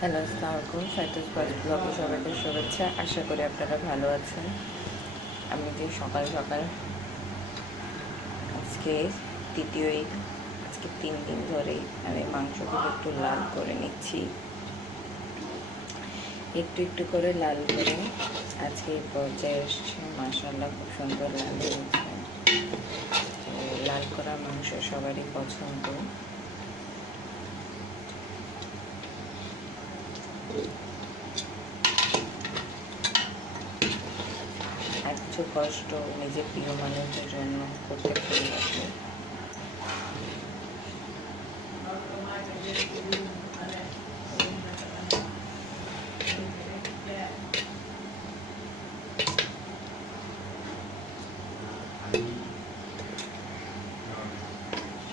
Hello, আসসালামু আলাইকুম। সাইতুস বাজ ব্লগে সবাইকে শুভেচ্ছা। আশা করি আপনারা ভালো আছেন। আমি যে সকাল সকাল আজকে তৃতীয় ঈদ। আজকে তিন দিন ধরেই আমি মাংসগুলো একটু লাল করে নিচ্ছি। একটু একটু করে লাল করে আজকে এই পর্যায়ে এসছে। মাসাল্লাহ খুব সুন্দর লাল লাল করা মাংস সবারই পছন্দ। কিছু কষ্ট নিজের প্রিয় মানুষের জন্য করতে লাগে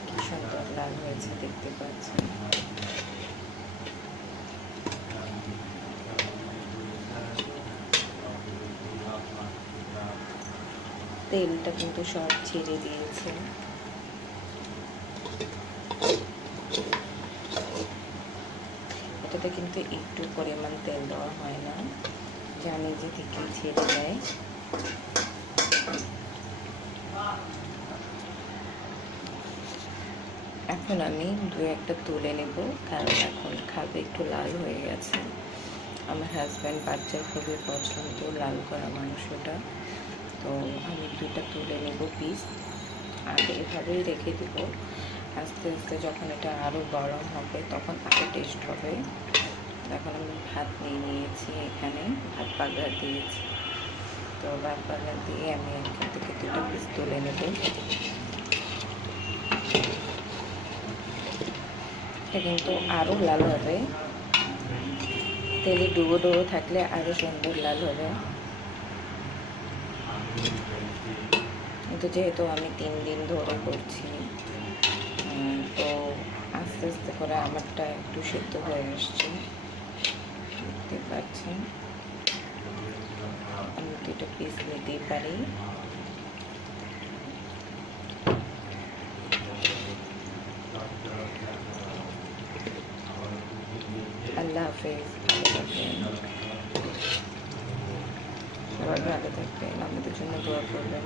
কি সুন্দর লাল হয়েছে দেখতে পাচ্ছেন। তেলটা কিন্তু সব ছেড়ে দিয়েছে। এটাতে কিন্তু একটু পরিমাণ তেল দেওয়া হয় না। যা নিজে থেকে ছেড়ে দেয়। এখন আমি দু একটা তুলে নেব, কারণ এখন খাবে একটু লাল হয়ে গেছে। আমার হাজব্যান্ড বাচ্চার খুবই পছন্দ, লাল করা মাংসটা। তো আমি দুইটা তুলে নেব পিস আর এভাবেই রেখে দিব। আস্তে আস্তে যখন এটা আরও গরম হবে, তখন আরও টেস্ট হবে। এখন আমি ভাত নিয়ে নিয়েছি এখানে, ভাত পাগড়া দিয়েছি। তো ভাত পাগড়া দিয়ে আমি এখান থেকে দুটো পিস তুলে নেব। কিন্তু আরও লাল হবে। তেলে ডুবো ডুবো থাকলে আরও সুন্দর লাল হবে। কিন্তু যেহেতু আমি তিন দিন ধরে করছি তো আস্তে আস্তে করে আমারটা একটু সিদ্ধ হয়ে আসছে। দেখতে পাচ্ছেন? আমি দুটো পিস নিতেই পারি। আল্লাহ হাফেজ ভালো থাকবেন আমাদের জন্য দোয়া করবেন।